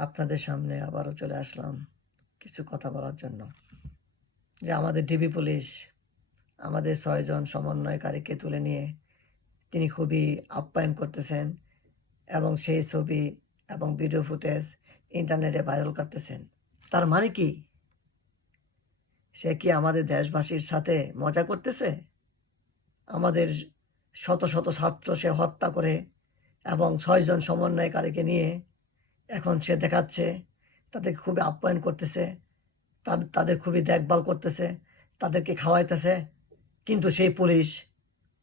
আপনাদের সামনে আবারও চলে আসলাম কিছু কথা বলার জন্য। যে আমাদের ডিবি পুলিশ, আমাদের ছয়জন সমন্বয়কারীকে তুলে নিয়ে তিনি খুবই আপ্যায়ন করতেছেন এবং সেই ছবি এবং ভিডিও ফুটেজ ইন্টারনেটে ভাইরাল করতেছেন। তার মানে কি? সে কি আমাদের দেশবাসীর সাথে মজা করতেছে? আমাদের শত শত ছাত্র সে হত্যা করে এবং ছয়জন সমন্বয়কারীকে নিয়ে এখন সে দেখাচ্ছে তাদের খুবই আপ্যায়ন করতেছে তাদের খুবই দেখভাল করতেছে, তাদেরকে খাওয়াইতেছে। কিন্তু সেই পুলিশ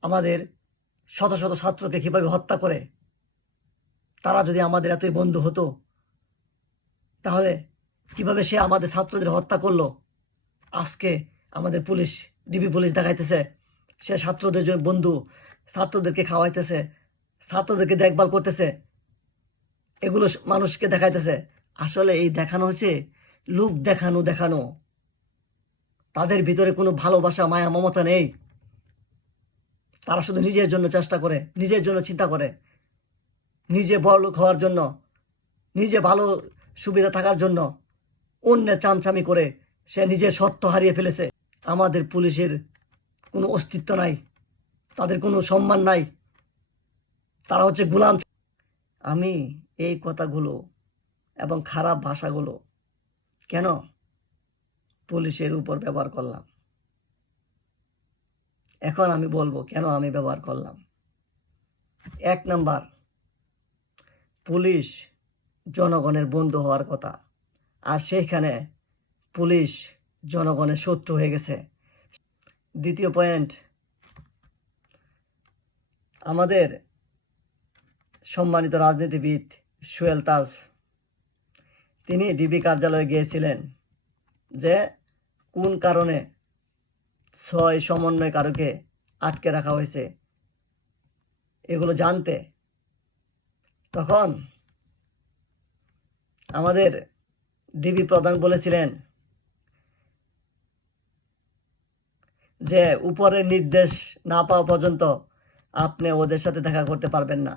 আমাদের শত শত ছাত্রকে কীভাবে হত্যা করে? তারা যদি আমাদের এতই বন্ধু হতো, তাহলে কীভাবে সে আমাদের ছাত্রদের হত্যা করল? আজকে আমাদের পুলিশ, ডিবি পুলিশ দেখাইতেছে, সে ছাত্রদের বন্ধু, ছাত্রদেরকে খাওয়াইতেছে, ছাত্রদেরকে দেখভাল করতেছে এগুলো মানুষকে দেখাইতেছে। আসলে এই দেখানো হচ্ছে লোক দেখানো দেখানো। তাদের ভিতরে কোনো ভালোবাসা, মায়া, মমতা নেই। তারা শুধু নিজের জন্য চেষ্টা করে, নিজের জন্য চিন্তা করে। নিজে বড়লোক হওয়ার জন্য, নিজে ভালো সুবিধা থাকার জন্য অন্যের চামচামি করে সে নিজের সত্য হারিয়ে ফেলেছে। আমাদের পুলিশের কোনো অস্তিত্ব নাই, তাদের কোনো সম্মান নাই। তারা হচ্ছে গুলাম। আমি এই কথাগুলো এবং খারাপ ভাষাগুলো কেন পুলিশের উপর ব্যবহার করলাম? এখন আমি বলব কেন আমি ব্যবহার করলাম? এক নাম্বার, পুলিশ জনগণের বন্ধু হওয়ার কথা। আর সেইখানে পুলিশ জনগণের শত্রু হয়ে গেছে। দ্বিতীয় পয়েন্ট, আমাদের সম্মানিত রাজনীতিবিদ সুয়েল তাজ। তিনি ডিবি কার্যালয়ে গিয়েছিলেন যে কোন কারণে ছয় সমন্বয়কারকে আটকে রাখা হয়েছে এগুলো জানতে তখন আমাদের ডিবি প্রধান বলেছিলেন যে উপরের নির্দেশ না পাওয়া পর্যন্ত আপনি ওদের সাথে দেখা করতে পারবেন না।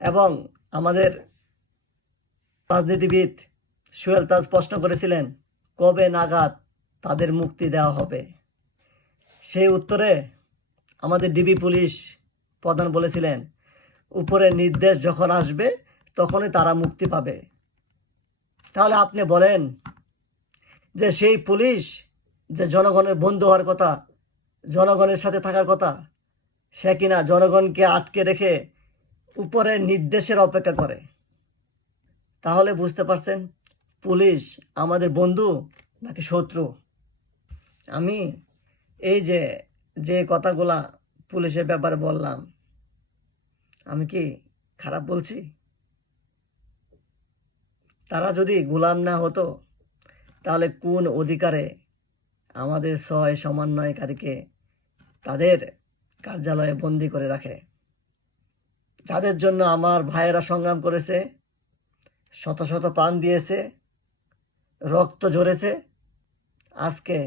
এবং আমাদের রাজনীতিবিদ সুয়েল তাজ প্রশ্ন করেছিলেন, কবে নাগাদ তাদের মুক্তি দেওয়া হবে? সেই উত্তরে আমাদের ডিবি পুলিশ প্রধান বলেছিলেন, উপরের নির্দেশ যখন আসবে, তখনই তারা মুক্তি পাবে। তাহলে আপনি বলেন যে সেই পুলিশ যে জনগণের বন্ধু হওয়ার কথা, জনগণের সাথে থাকার কথা, সে কিনা জনগণকে আটকে রেখে উপরের নির্দেশের অপেক্ষা করে। তাহলে বুঝতে পারছেন, পুলিশ আমাদের বন্ধু নাকি শত্রু? আমি এই যে যে কথাগুলা পুলিশের ব্যাপারে বললাম, আমি কি খারাপ বলছি? তারা যদি গোলাম না হতো, তাহলে কোন অধিকারে আমাদের ছয় সমন্বয়কারীকে তাদের কার্যালয়ে বন্দি করে রাখে? যাদের জন্য আমার ভাইয়েরা সংগ্রাম করেছে, শত শত প্রাণ দিয়েছে, রক্ত ঝরেছে। আজকে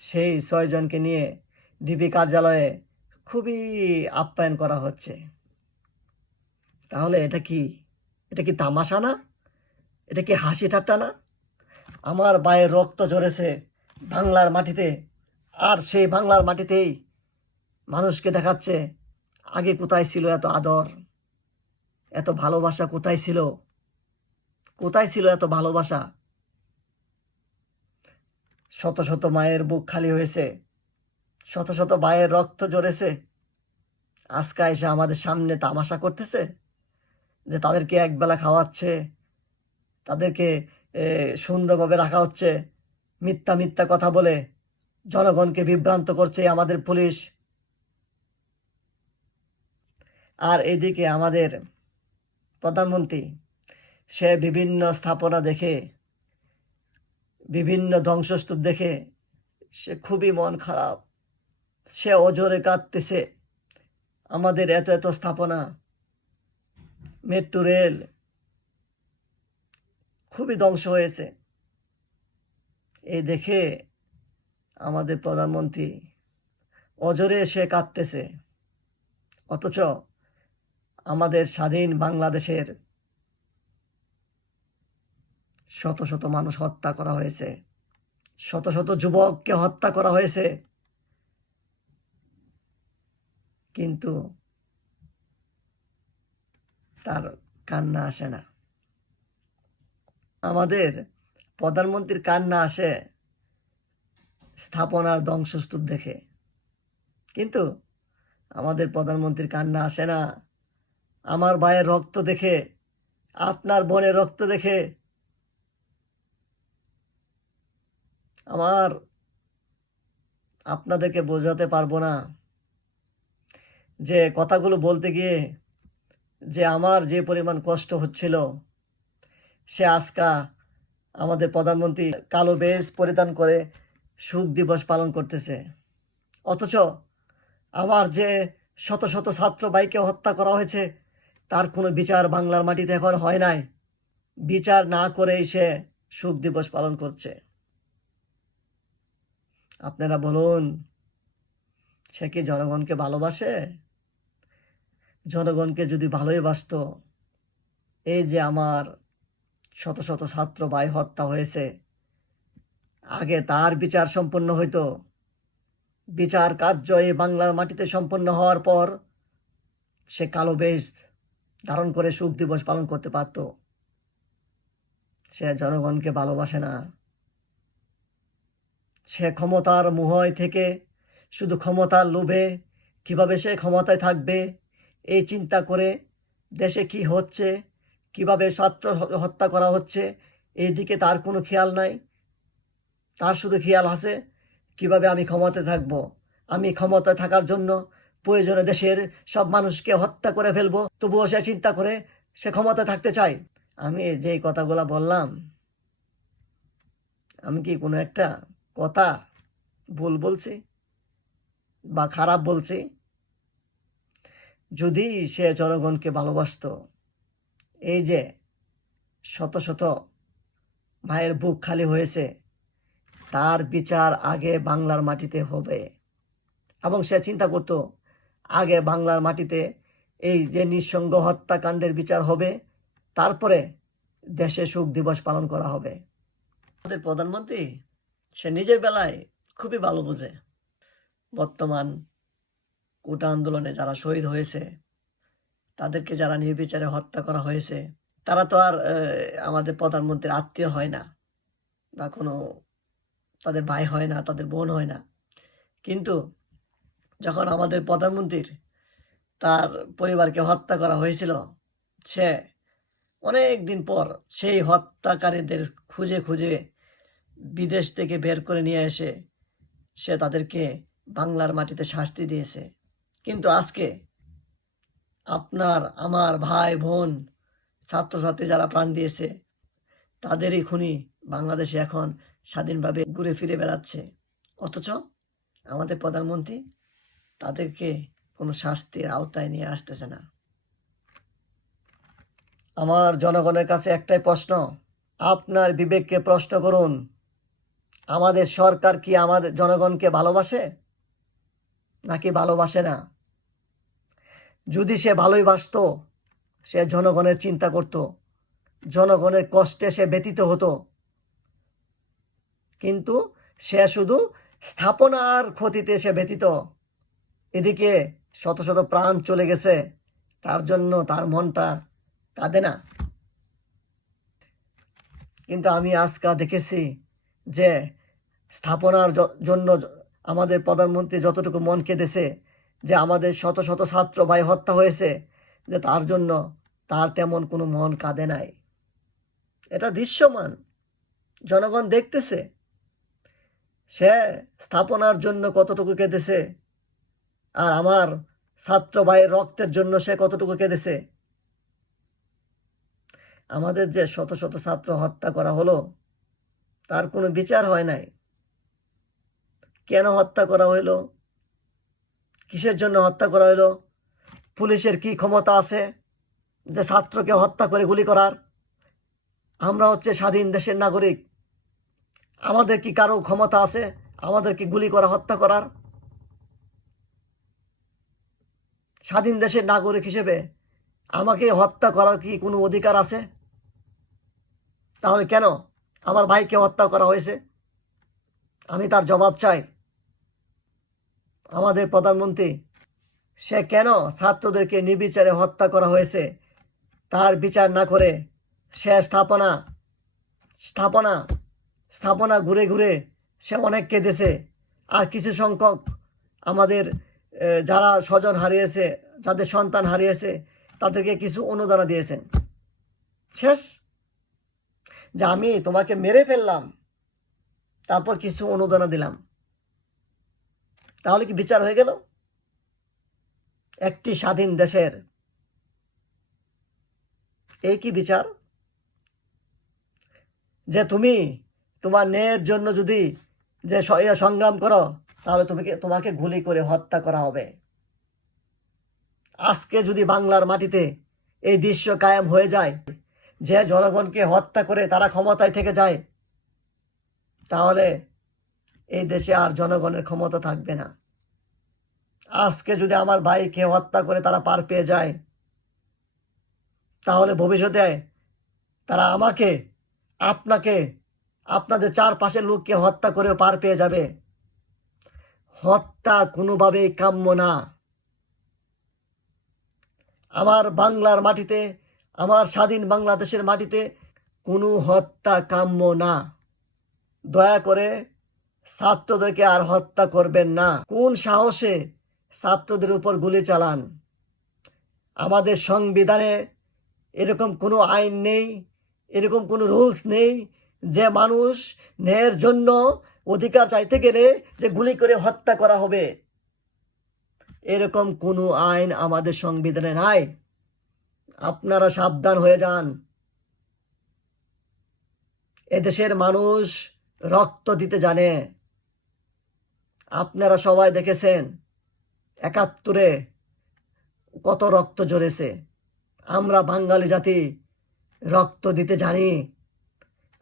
সেই ছয়জনকে নিয়ে ডিবি কার্যালয়ে খুবই আপ্যায়ন করা হচ্ছে। তাহলে এটা কি এটা কি তামাশা না? এটা কি হাসি ঠাট্টা না? আমার বায়ের রক্ত ঝরেছে বাংলার মাটিতে, আর সেই বাংলার মাটিতেই মানুষকে দেখাচ্ছে আগে কোথায় ছিল এত আদর? এত ভালোবাসা কোথায় ছিল? কোথায় ছিল এত ভালোবাসা? শত শত মায়ের বুক খালি হয়েছে। শত শত মায়ের রক্ত ঝরেছে। আজকে এসে আমাদের সামনে তামাশা করতেছে যে তাদেরকে একবেলা খাওয়াচ্ছে, তাদেরকে সুন্দরভাবে রাখা হচ্ছে, মিথ্যা মিথ্যা কথা বলে জনগণকে বিভ্রান্ত করছে আমাদের পুলিশ। আর এদিকে আমাদের প্রধানমন্ত্রী, সে বিভিন্ন স্থাপনা দেখে, বিভিন্ন ধ্বংসস্তূপ দেখে, সে খুবই মন খারাপ। সে অজরে কাঁদতেছে। আমাদের এত এত স্থাপনা, মেট্রো রেল, খুবই ধ্বংস হয়েছে। এই দেখে আমাদের প্রধানমন্ত্রী অজরে সে কাঁদতেছে। অথচ আমাদের স্বাধীন বাংলাদেশের শত শত মানুষ হত্যা করা হয়েছে। শত শত যুবককে হত্যা করা হয়েছে। কিন্তু তার কান্না আসে না। আমাদের প্রধানমন্ত্রীর কান্না আসে স্থাপনার ধ্বংসস্তূপ দেখে। কিন্তু আমাদের প্রধানমন্ত্রীর কান্না আসে না। আমার ভাইয়ের রক্ত দেখে, আপনার বোনের রক্ত দেখে, আমার আপনাদেরকে বোঝাতে পারব না যে কথাগুলো বলতে গিয়ে যে আমার যে পরিমাণ কষ্ট হচ্ছিল, সে আজকা আমাদের প্রধানমন্ত্রী কালো বেশ পরিধান করে সুখ দিবস পালন করতেছে। অথচ আমার যে শত শত ছাত্র ভাইকে হত্যা করা হয়েছে তার কোনো বিচার বাংলার মাটিতে এখন হয় নাই। বিচার না করেই সে সুখ দিবস পালন করছে। আপনারা বলুন, সে কি জনগণকে ভালোবাসে? জনগণকে যদি ভালোই বাসত, এই যে আমার শত শত ছাত্র ভাই হত্যা হয়েছে, আগে তার বিচার সম্পন্ন হইতো। বিচার কার্য এই বাংলার মাটিতে সম্পন্ন হওয়ার পর সে কালো বেশ ধারণ করে সুখ দিবস পালন করতে পারত। সে জনগণকে ভালোবাসে না। সে ক্ষমতার মোহয় থেকে শুধু ক্ষমতার লোভে কীভাবে সে ক্ষমতায় থাকবে, এই চিন্তা করে দেশে কি হচ্ছে, কীভাবে ছাত্র হত্যা করা হচ্ছে এই দিকে তার কোনো খেয়াল নাই। তার শুধু খেয়াল আছে, কীভাবে আমি ক্ষমতায় থাকব। আমি ক্ষমতায় থাকার জন্য প্রয়োজনে দেশের সব মানুষকে হত্যা করে ফেলব, তবুও সে চিন্তা করে, সে ক্ষমতায় থাকতে চায়। আমি যে কথাগুলো বললাম, আমি কি কোনো একটা কথা ভুল বলছি বা খারাপ বলছি? যদি সে জনগণকে ভালোবাসতো, এই যে শত শত ভাইয়ের বুক খালি হয়েছে, তার বিচার আগে বাংলার মাটিতে হবে। এবং সে চিন্তা করত আগে বাংলার মাটিতে এই যে নিঃসঙ্গ হত্যাকাণ্ডের বিচার হবে, তারপরে দেশে সুখ দিবস পালন করা হবে। আমাদের প্রধানমন্ত্রী, সে নিজের বেলায় খুবই ভালো বোঝে। বর্তমান কোটা আন্দোলনে যারা শহীদ হয়েছে, তাদেরকে যারা নির্বিচারে হত্যা করা হয়েছে, তারা তো আর আমাদের প্রধানমন্ত্রীর আত্মীয় হয় না বা কোনো তাদের ভাই হয় না, তাদের বোন হয় না। কিন্তু যখন আমাদের প্রধানমন্ত্রীর তার পরিবারকে হত্যা করা হয়েছিল, সে অনেক দিন পর সেই হত্যাকারীদের খুঁজে খুঁজে বিদেশ থেকে বের করে নিয়ে এসে সে তাদেরকে বাংলার মাটিতে শাস্তি দিয়েছে। কিন্তু আজকে আপনার, আমার ভাই, বোন, ছাত্রছাত্রী যারা প্রাণ দিয়েছে, তাদেরই খুনি বাংলাদেশে এখন স্বাধীনভাবে ঘুরে ফিরে বেড়াচ্ছে। অথচ আমাদের প্রধানমন্ত্রী তাদেরকে কোনো শাস্তির আওতায় নিয়ে আসতেছে না। আমার জনগণের কাছে একটাই প্রশ্ন, আপনার বিবেককে প্রশ্ন করুন, আমাদের সরকার কি আমাদের জনগণকে ভালোবাসে? নাকি ভালোবাসে না? যদি সে ভালোই বাসতো, সে জনগণের চিন্তা করত, জনগণের কষ্টে সে ব্যতীত হতো। কিন্তু সে শুধু স্থাপনার ক্ষতিতে সে ব্যতীত এদিকে শত শত প্রাণ চলে গেছে। তার জন্য তার মনটা কাঁদে না। কিন্তু আমি আজকা দেখেছি যে স্থাপনার জন্য আমাদের প্রধানমন্ত্রী যতটুকু মন কেঁদেছে, যে আমাদের শত শত ছাত্র ভাই হত্যা হয়েছে, যে তার জন্য তার তেমন কোনো মন কাঁদে নাই। এটা দৃশ্যমান। জনগণ দেখতেছে। সে স্থাপনার জন্য কতটুকু কেঁদেছে আর আমার ছাত্র ভাইয়ের রক্তের জন্য সে কতটুকু কেঁদেছে? আমাদের যে শত শত ছাত্র হত্যা করা হলো, তার কোনো বিচার হয় নাই। কেন হত্যা করা হইল? কিসের জন্য হত্যা করা হইল? পুলিশের কি ক্ষমতা আছে যে ছাত্রকে হত্যা করে গুলি করার? আমরা হচ্ছে স্বাধীন দেশের নাগরিক। আমাদের কি কারও ক্ষমতা আছে? আমাদেরকে গুলি করা, হত্যা করার? স্বাধীন দেশের নাগরিক হিসেবে আমাকে হত্যা করার কি কোনো অধিকার আছে? তাহলে কেন আমার ভাইকে হত্যা করা হয়েছে? আমি তার জবাব চাই। আমাদের প্রধানমন্ত্রী, সে কেন ছাত্রদেরকে নির্বিচারে হত্যা করা হয়েছে? তার বিচার না করে সে স্থাপনা স্থাপনা স্থাপনা ঘুরে ঘুরে সে অনেক কেঁদেছে। আর কিছু সংখ্যক আমাদের যারা স্বজন হারিয়েছে, যাদের সন্তান হারিয়েছে, তাদেরকে কিছু অনুদান দিয়েছেন। শেষ। যে আমি তোমাকে মেরে ফেললাম, তারপর কিছু অনুদান দিলাম। তাহলে কি বিচার হয়ে গেল? একটি স্বাধীন দেশের। এই কি বিচার? যে তুমি তোমার ন্যায়ের জন্য যদি যে সংগ্রাম করো তাহলে তোমাকে তোমাকে গুলি করে হত্যা করা হবে। আজকে যদি বাংলার মাটিতে এই দৃশ্য কায়েম হয়ে যায়, যে জনগণকে হত্যা করে তারা ক্ষমতায় থেকে যায়, তাহলে এই দেশে আর জনগণের ক্ষমতা থাকবে না। আজকে যদি আমার ভাইকে হত্যা করে তারা পার পেয়ে যায়, তাহলে ভবিষ্যতে তারা আমাকে, আপনাকে, আপনাদের চারপাশের লোককে হত্যা করে পার পেয়ে যাবে। হত্যা কোনোভাবেই কাম্য না। আমার বাংলার মাটিতে, আমার স্বাধীন বাংলাদেশের মাটিতে কোনো হত্যা কাম্য না। দয়া করে ছাত্রদেরকে আর হত্যা করবেন না। কোন সাহসে ছাত্রদের উপর গুলি চালান? আমাদের সংবিধানে এরকম কোনো আইন নেই, এরকম কোনো রুলস নেই যে মানুষ ন্যায়ের জন্য অধিকার চাইতে গেলে যে গুলি করে হত্যা করা হবে। এরকম কোনো আইন আমাদের সংবিধানে নাই। আপনারা সাবধান হয়ে যান। এদেশের মানুষ রক্ত দিতে জানে। আপনারা সবাই দেখেছেন, একাত্তরে কত রক্ত ঝরেছে। আমরা বাঙালি জাতি রক্ত দিতে জানি।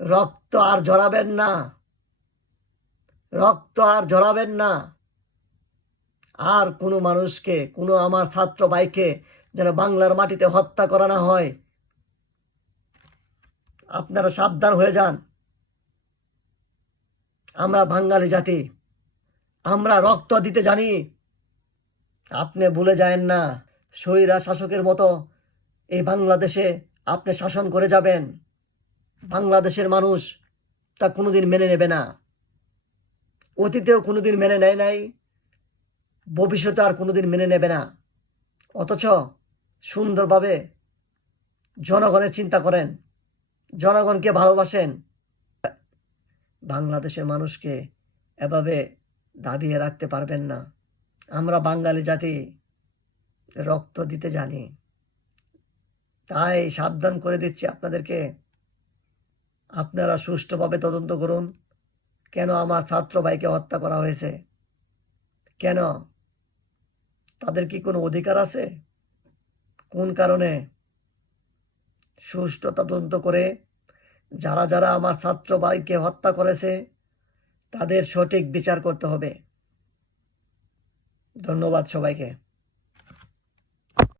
রক্ত আর জড়াবেন না। রক্ত আর জড়াবেন না। আর কোনো মানুষকে, কোনো আমার ছাত্র ভাইকে যেন বাংলার মাটিতে হত্যা করা না হয়। আপনারা সাবধান হয়ে যান। আমরা বাঙালি জাতি। আমরা রক্ত দিতে জানি। আপনি ভুলে যায়েন না, স্বৈরা শাসকের মতো এই বাংলাদেশে আপনি শাসন করে যাবেন। বাংলাদেশের মানুষ তা কোনোদিন মেনে নেবে না। অতীতেও কোনোদিন মেনে নেয় নাই, ভবিষ্যতে আর কোনোদিন মেনে নেবে না। অথচ সুন্দরভাবে জনগণের চিন্তা করেন, জনগণকে ভালোবাসেন। বাংলাদেশের মানুষকে এভাবে দাবিয়ে রাখতে পারবেন না। আমরা বাঙালি জাতি, রক্ত দিতে জানি। তাই সাবধান করে দিচ্ছি আপনাদেরকে। আপনারা সুষ্ঠুভাবে তদন্ত করুন। কেন আমার ছাত্র ভাইকে হত্যা করা হয়েছে? কেন? তাদের কি কোনো অধিকার আছে? কোন কারণে? সুষ্ঠু তদন্ত করে যারা যারা আমার ছাত্র ভাইকে হত্যা করেছে, তাদের সঠিক বিচার করতে হবে। ধন্যবাদ সবাইকে।